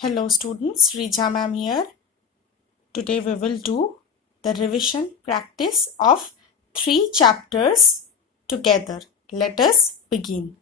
Hello students, Rija ma'am here. Today we will do the revision practice of 3 chapters together. Let us begin.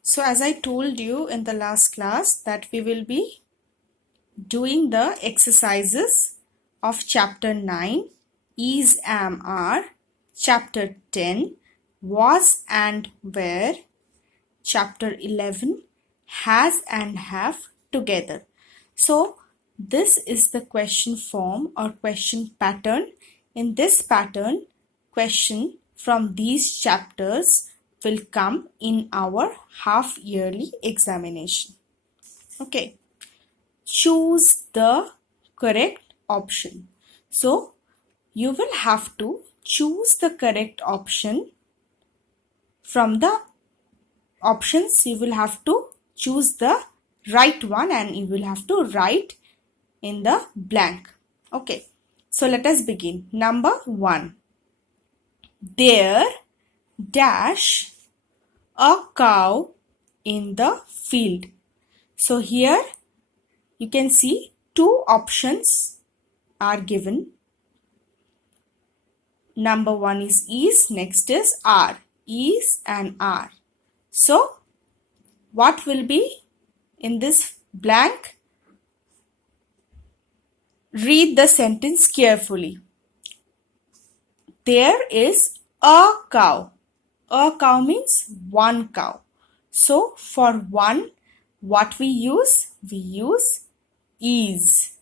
So as I told you in the last class that we will be doing the exercises of chapter 9, is, am, are, chapter 10, was and were, chapter 11, has and have together. So this is the question form or question pattern. In this pattern, question from these chapters will come in our half yearly examination. Okay, choose the correct option. So you will have to choose the correct option from the options. You will have to choose the right one and you will have to write in the blank. Okay, so let us begin. Number 1. There dash a cow in the field. So here you can see 2 options are given. Number 1 is, next is are. Is and are. So what will be in this blank? Read the sentence carefully. There is a cow. A cow means one cow. So for one, what we use? We use is.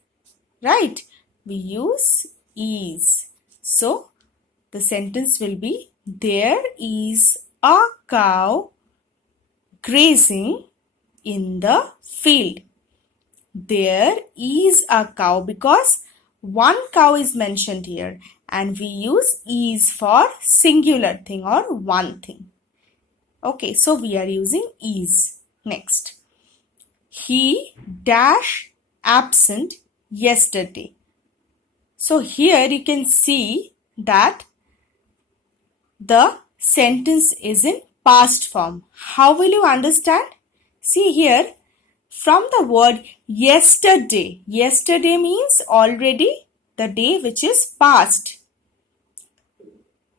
Right? We use is. So the sentence will be, there is a cow grazing in the field. There is a cow because one cow is mentioned here and we use is for singular thing or one thing. Okay, so we are using is. Next, he dash absent yesterday. So here you can see that the sentence is in past form. How will you understand? See here, from the word yesterday. Yesterday means already the day which is past.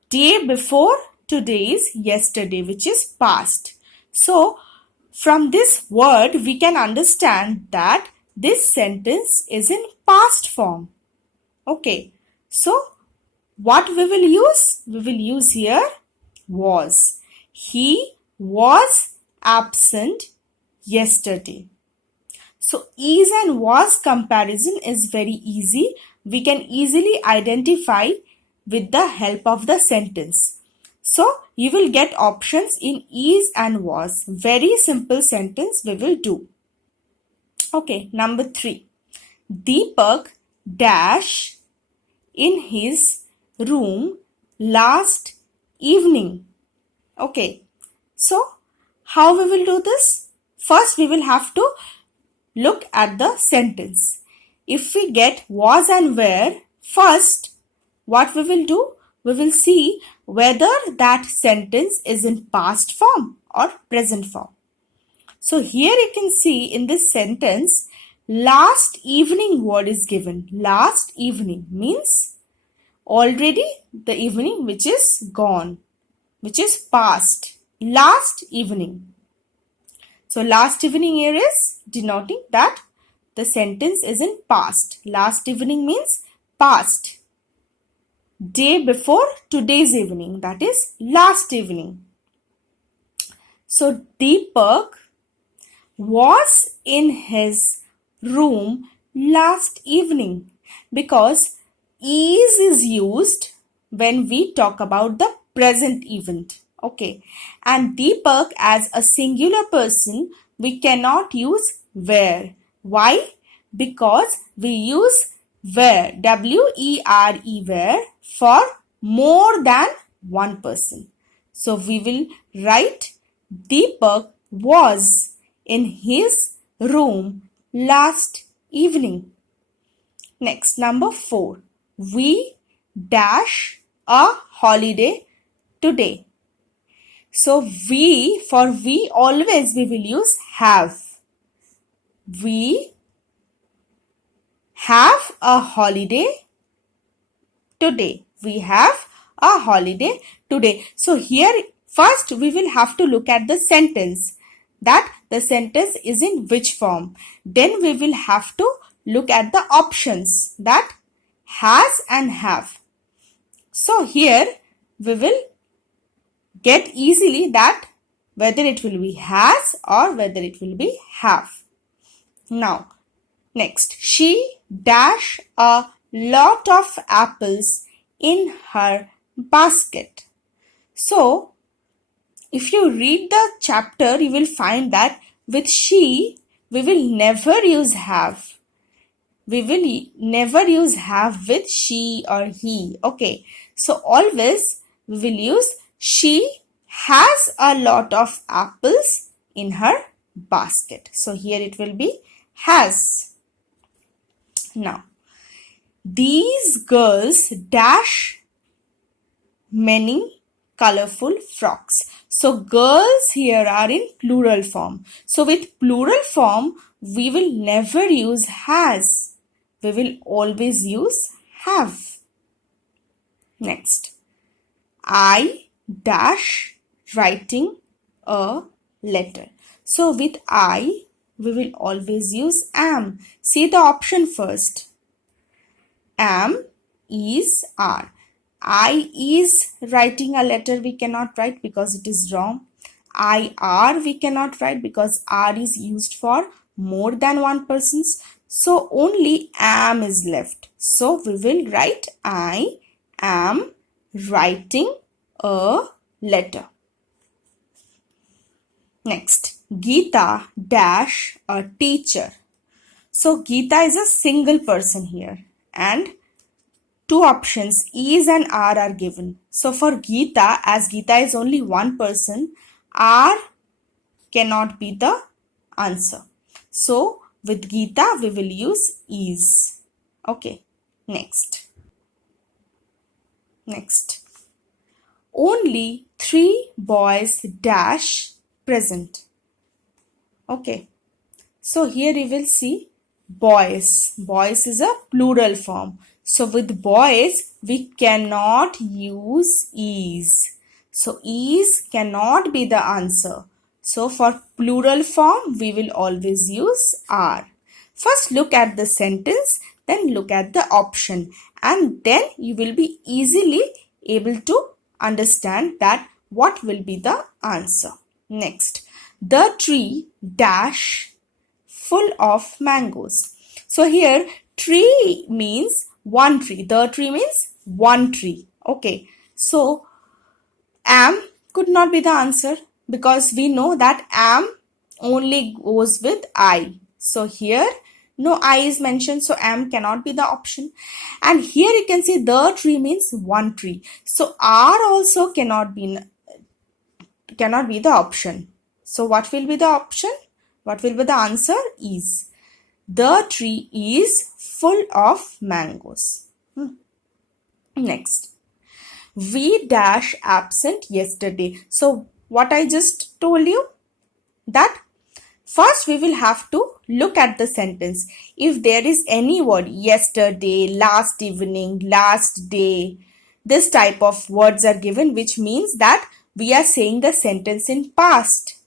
Day before today is yesterday, which is past. So from this word we can understand that this sentence is in past form. Okay, so what we will use? We will use here was. He was absent yesterday. So is and was comparison is very easy. We can easily identify with the help of the sentence. So you will get options in is and was. Very simple sentence we will do. Okay, number 3. Deepak dash in his room last evening. Okay, so how we will do this? First we will have to look at the sentence. If we get was and were, first what we will do? We will see whether that sentence is in past form or present form. So here you can see in this sentence, last evening word is given. Last evening means already the evening which is gone, which is past. Last evening. So last evening here is denoting that the sentence is in past. Last evening means past. Day before today's evening, that is last evening. So Deepak was in his room last evening because is used when we talk about the present event. Okay, and Deepak as a singular person, we cannot use were. Why? Because we use were, W-E-R-E, were, for more than one person. So we will write Deepak was in his room last evening. Next, number 4. We dash a holiday today. So for we always we will use have. We have a holiday today. We have a holiday today. So here first we will have to look at the sentence, that the sentence is in which form. Then we will have to look at the options, that has and have. So here we will get easily that whether it will be has or whether it will be have. Now next, she dash a lot of apples in her basket. So if you read the chapter, you will find that with she, we will never use have. We will never use have with she or he. Okay. So always we will use she has a lot of apples in her basket. So here it will be has. Now, these girls dash many colorful frocks. So girls here are in plural form. So with plural form, we will never use has. We will always use have. Next, I dash writing a letter. So with I, we will always use am. See the option first. Am, is, are. I is writing a letter we cannot write because it is wrong. I are we cannot write because are is used for more than one persons. So only am is left. So we will write I am writing a letter. Next, Geeta dash a teacher. So Geeta is a single person here and two options is and are given. So for Geeta, as Geeta is only one person, are cannot be the answer. So with Geeta, we will use is. Okay, next. Only 3 boys dash present. Okay, so here you will see boys. Boys is a plural form. So with boys, we cannot use is. So is cannot be the answer. So for plural form, we will always use are. First look at the sentence, then look at the option, and then you will be easily able to understand that what will be the answer. Next, the tree dash full of mangoes. So here tree means one tree. The tree means one tree. Okay. So am could not be the answer because we know that am only goes with I. So here no I is mentioned, so am cannot be the option. And here you can see the tree means one tree. So are also cannot be the option. So what will be the option? What will be the answer? Is. The tree is full of mangoes. Next, we dash absent yesterday. So what I just told you, that first we will have to look at the sentence. If there is any word, yesterday, last evening, last day, this type of words are given, which means that we are saying the sentence in past.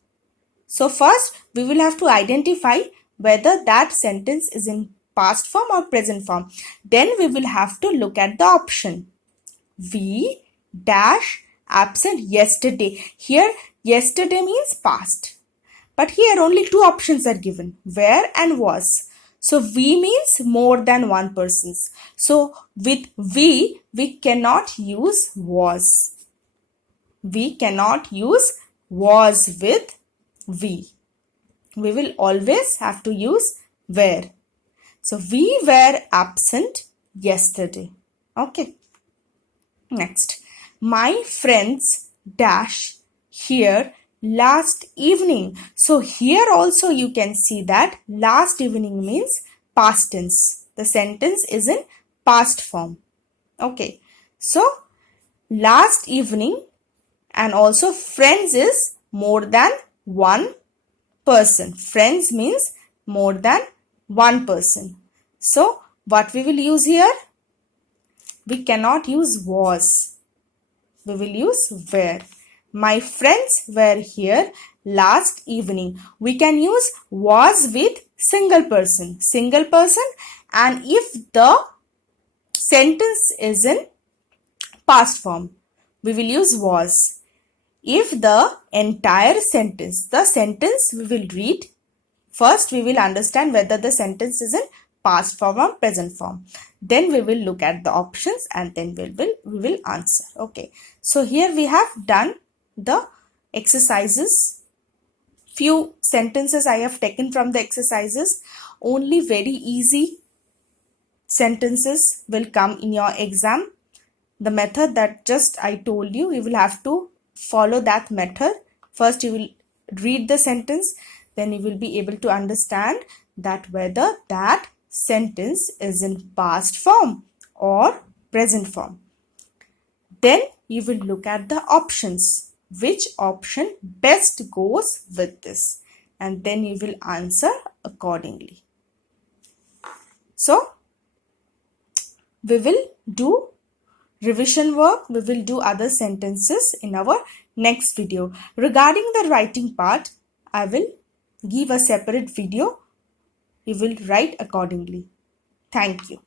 So first we will have to identify whether that sentence is in past form or present form. Then we will have to look at the option. We dash absent yesterday. Here yesterday means past. But here only two options are given, where and was. So we means more than one persons. So with we cannot use was. We cannot use was with we. We will always have to use were. So we were absent yesterday. Okay. Next, my friends dash here last evening. So here also you can see that last evening means past tense. The sentence is in past form. Okay. So last evening And also friends is more than one person. Friends means more than one person. So what we will use here? We cannot use was. We will use were. My friends were here last evening. We can use was with single person. Single person, and if the sentence is in past form, we will use was. If the entire sentence, the sentence we will read, first we will understand whether the sentence is in past form or present form. Then we will look at the options and then we will answer. Okay. So here we have done the exercises. Few sentences I have taken from the exercises. Only very easy sentences will come in your exam. The method that just I told you, you will have to follow that method. First you will read the sentence, then you will be able to understand that whether that sentence is in past form or present form. Then you will look at the options, which option best goes with this, and then you will answer accordingly. So we will do revision work. We will do other sentences in our next video. Regarding the writing part, I will give a separate video. You will write accordingly. Thank you.